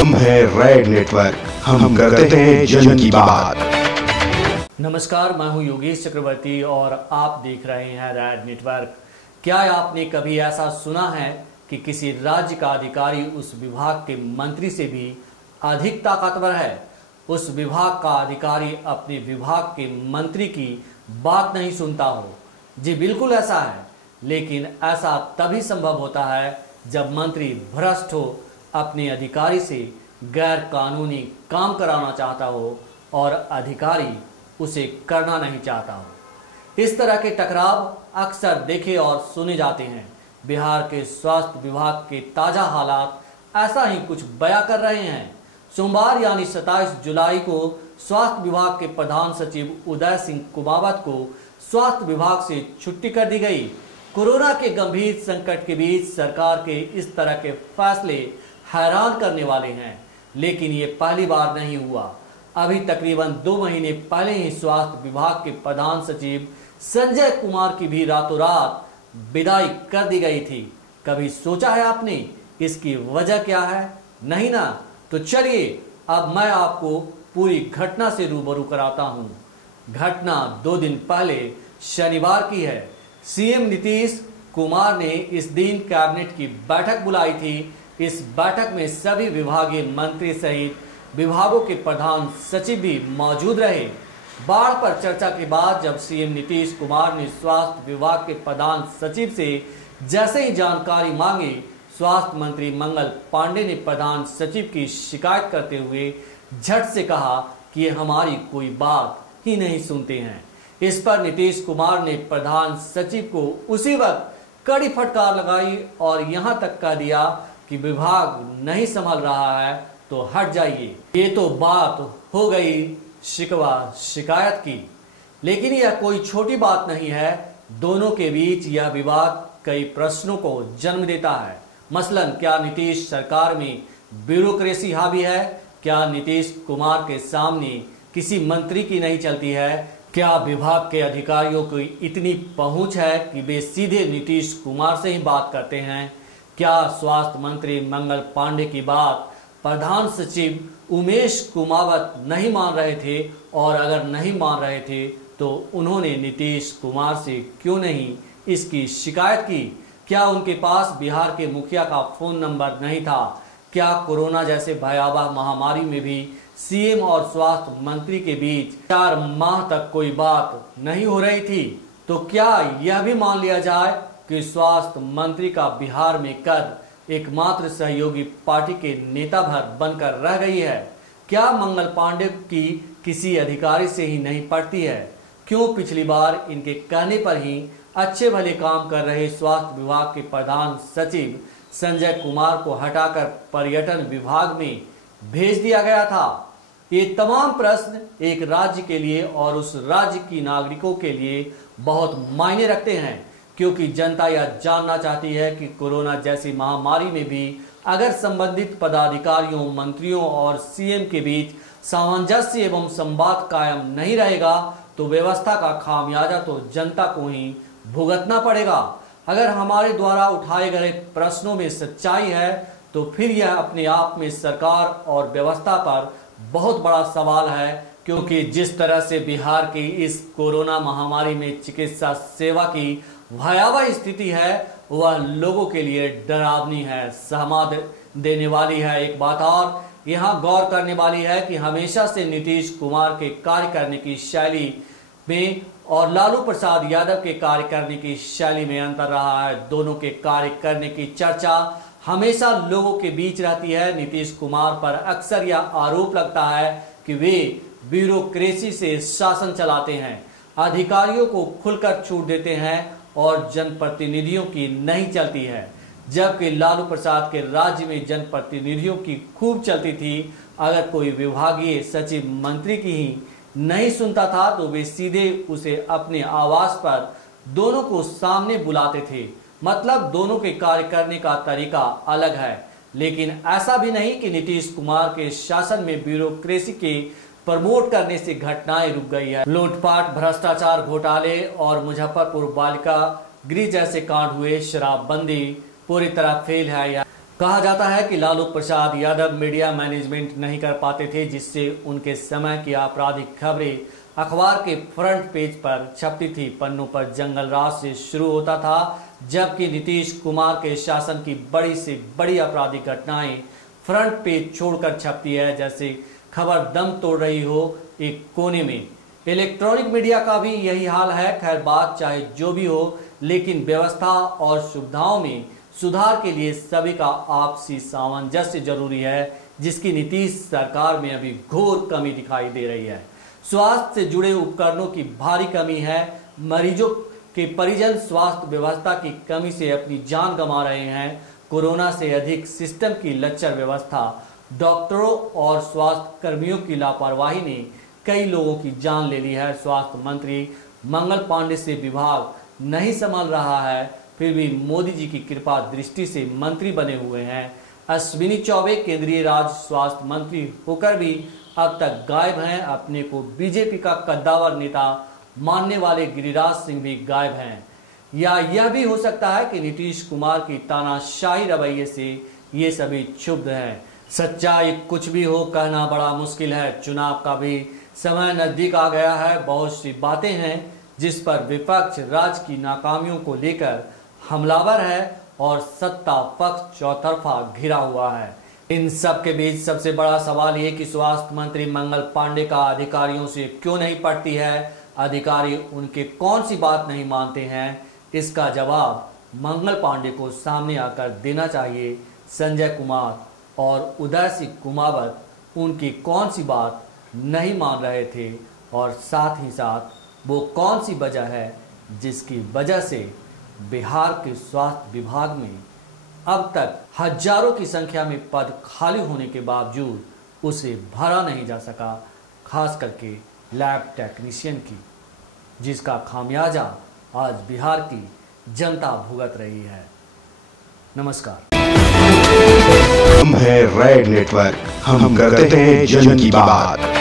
हम है red network, हम करते हैं जन की बात। नमस्कार, मैं हूं योगेश चक्रवर्ती और आप देख रहे हैं रेड नेटवर्क। क्या आपने कभी ऐसा सुना है कि किसी राज्य का अधिकारी उस विभाग के मंत्री से भी अधिक ताकतवर है? उस विभाग का अधिकारी अपने विभाग के मंत्री की बात नहीं सुनता हो? जी बिल्कुल ऐसा है, लेकिन ऐसा तभी संभव होता है जब मंत्री भ्रष्ट हो, अपने अधिकारी से गैर कानूनी काम कराना चाहता हो और अधिकारी उसे करना नहीं चाहता हो। इस तरह के टकराव अक्सर देखे और सुने जाते हैं। बिहार के स्वास्थ्य विभाग के ताजा हालात ऐसा ही कुछ बयां कर रहे हैं। सोमवार यानी 27 जुलाई को स्वास्थ्य विभाग के प्रधान सचिव उदय सिंह कुमावत को स्वास्थ्य विभाग से छुट्टी कर दी गई। कोरोना के गंभीर संकट के बीच सरकार के इस तरह के फैसले हैरान करने वाले हैं, लेकिन ये पहली बार नहीं हुआ। अभी तकरीबन 2 महीने पहले ही स्वास्थ्य विभाग के प्रधान सचिव संजय कुमार की भी रातों रात विदाई कर दी गई थी। कभी सोचा है आपने इसकी वजह क्या है? नहीं ना? तो चलिए अब मैं आपको पूरी घटना से रूबरू कराता हूं। घटना 2 दिन पहले शनिवार की है। सीएम नीतीश कुमार ने इस दिन कैबिनेट की बैठक बुलाई थी। इस बैठक में सभी विभागीय मंत्री सहित विभागों के प्रधान सचिव भी मौजूद रहे। बाढ़ पर चर्चा के बाद जब सीएम नीतीश कुमार ने स्वास्थ्य विभाग के प्रधान सचिव से जैसे ही जानकारी मांगी, स्वास्थ्य मंत्री मंगल पांडे ने प्रधान सचिव की शिकायत करते हुए झट से कहा कि हमारी कोई बात ही नहीं सुनते हैं। इस पर नीतीश कुमार ने प्रधान सचिव को उसी वक्त कड़ी फटकार लगाई और यहां तक कह दिया कि विभाग नहीं संभाल रहा है तो हट जाइए। ये तो बात हो गई शिकवा शिकायत की, लेकिन यह कोई छोटी बात नहीं है। दोनों के बीच यह विवाद कई प्रश्नों को जन्म देता है। मसलन, क्या नीतीश सरकार में ब्यूरोक्रेसी हावी है? क्या नीतीश कुमार के सामने किसी मंत्री की नहीं चलती है? क्या विभाग के अधिकारियों की इतनी पहुंच है कि वे सीधे नीतीश कुमार से ही बात करते हैं? क्या स्वास्थ्य मंत्री मंगल पांडे की बात प्रधान सचिव उमेश कुमावत नहीं मान रहे थे? और अगर नहीं मान रहे थे तो उन्होंने नीतीश कुमार से क्यों नहीं इसकी शिकायत की? क्या उनके पास बिहार के मुखिया का फोन नंबर नहीं था? क्या कोरोना जैसे भयावह महामारी में भी सीएम और स्वास्थ्य मंत्री के बीच 4 माह तक कोई बात नहीं हो रही थी? तो क्या यह भी मान लिया जाए कि स्वास्थ्य मंत्री का बिहार में कद एकमात्र सहयोगी पार्टी के नेता भर बनकर रह गई है? क्या मंगल पांडे की किसी अधिकारी से ही नहीं पड़ती है? क्यों पिछली बार इनके कहने पर ही अच्छे भले काम कर रहे स्वास्थ्य विभाग के प्रधान सचिव संजय कुमार को हटाकर पर्यटन विभाग में भेज दिया गया था? ये तमाम प्रश्न एक राज्य के लिए और उस राज्य की नागरिकों के लिए बहुत मायने रखते हैं, क्योंकि जनता यह जानना चाहती है कि कोरोना जैसी महामारी में भी अगर संबंधित पदाधिकारियों, मंत्रियों और सीएम के बीच सामंजस्य एवं संवाद कायम नहीं रहेगा तो व्यवस्था का खामियाजा तो जनता को ही भुगतना पड़ेगा। अगर हमारे द्वारा उठाए गए प्रश्नों में सच्चाई है तो फिर यह अपने आप में सरकार और व्यवस्था पर बहुत बड़ा सवाल है, क्योंकि जिस तरह से बिहार की इस कोरोना महामारी में चिकित्सा सेवा की भयावह स्थिति है वह लोगों के लिए डरावनी है, सहमा देने वाली है। एक बात और यहाँ गौर करने वाली है कि हमेशा से नीतीश कुमार के कार्य करने की शैली में और लालू प्रसाद यादव के कार्य करने की शैली में अंतर रहा है। दोनों के कार्य करने की चर्चा हमेशा लोगों के बीच रहती है। नीतीश कुमार पर अक्सर यह आरोप लगता है कि वे ब्यूरोक्रेसी से शासन चलाते हैं, अधिकारियों को खुलकर छूट देते हैं और जनप्रतिनिधियों की नहीं चलती है, जबकि लालू प्रसाद के राज्य में जनप्रतिनिधियों की खूब चलती थी। अगर कोई विभागीय सचिव मंत्री की ही नहीं सुनता था तो वे सीधे उसे अपने आवास पर दोनों को सामने बुलाते थे। मतलब दोनों के कार्य करने का तरीका अलग है, लेकिन ऐसा भी नहीं कि नीतीश कुमार के शासन में ब्यूरोक्रेसी के प्रमोट करने से घटनाएं रुक गई है। लूटपाट, भ्रष्टाचार, घोटाले और मुजफ्फरपुर बालिका गृह जैसे कांड हुए। शराबबंदी पूरी तरह फेल है या कहा जाता है कि लालू प्रसाद यादव मीडिया मैनेजमेंट नहीं कर पाते थे, जिससे उनके समय की आपराधिक खबरें अखबार के फ्रंट पेज पर छपती थी। पन्नों पर जंगल राज से शुरू होता था, जबकि नीतीश कुमार के शासन की बड़ी से बड़ी आपराधिक घटनाएं फ्रंट पेज छोड़कर छपती है, जैसे खबर दम तोड़ रही हो एक कोने में। इलेक्ट्रॉनिक मीडिया का भी यही हाल है। खैर, बात चाहे जो भी हो, लेकिन व्यवस्था और सुविधाओं में सुधार के लिए सभी का आपसी सामंजस्य जरूरी है, जिसकी नीतीश सरकार में अभी घोर कमी दिखाई दे रही है। स्वास्थ्य से जुड़े उपकरणों की भारी कमी है। मरीजों के परिजन स्वास्थ्य व्यवस्था की कमी से अपनी जान गंवा रहे हैं। कोरोना से अधिक सिस्टम की लचर व्यवस्था, डॉक्टरों और स्वास्थ्य कर्मियों की लापरवाही ने कई लोगों की जान ले ली है। स्वास्थ्य मंत्री मंगल पांडे से विभाग नहीं संभाल रहा है, फिर भी मोदी जी की कृपा दृष्टि से मंत्री बने हुए हैं। अश्विनी चौबे केंद्रीय राज्य स्वास्थ्य मंत्री होकर भी अब तक गायब हैं। अपने को बीजेपी का कद्दावर नेता मानने वाले गिरिराज सिंह भी गायब हैं। या यह भी हो सकता है कि नीतीश कुमार की तानाशाही रवैये से ये सभी क्षुब्ध हैं। सच्चाई कुछ भी हो, कहना बड़ा मुश्किल है। चुनाव का भी समय नजदीक आ गया है। बहुत सी बातें हैं जिस पर विपक्ष राज्य की नाकामियों को लेकर हमलावर है और सत्ता पक्ष चौतरफा घिरा हुआ है। इन सब के बीच सबसे बड़ा सवाल ये कि स्वास्थ्य मंत्री मंगल पांडे का अधिकारियों से क्यों नहीं पड़ती है। अधिकारी उनके कौन सी बात नहीं मानते हैं, इसका जवाब मंगल पांडे को सामने आकर देना चाहिए। संजय कुमार और उदय सिंह कुमावत उनकी कौन सी बात नहीं मान रहे थे, और साथ ही साथ वो कौन सी वजह है जिसकी वजह से बिहार के स्वास्थ्य विभाग में अब तक हजारों की संख्या में पद खाली होने के बावजूद उसे भरा नहीं जा सका, खास करके लैब टेक्नीशियन की, जिसका खामियाजा आज बिहार की जनता भुगत रही है। नमस्कार। हम है रेड नेटवर्क, हम करते हैं जन की बात।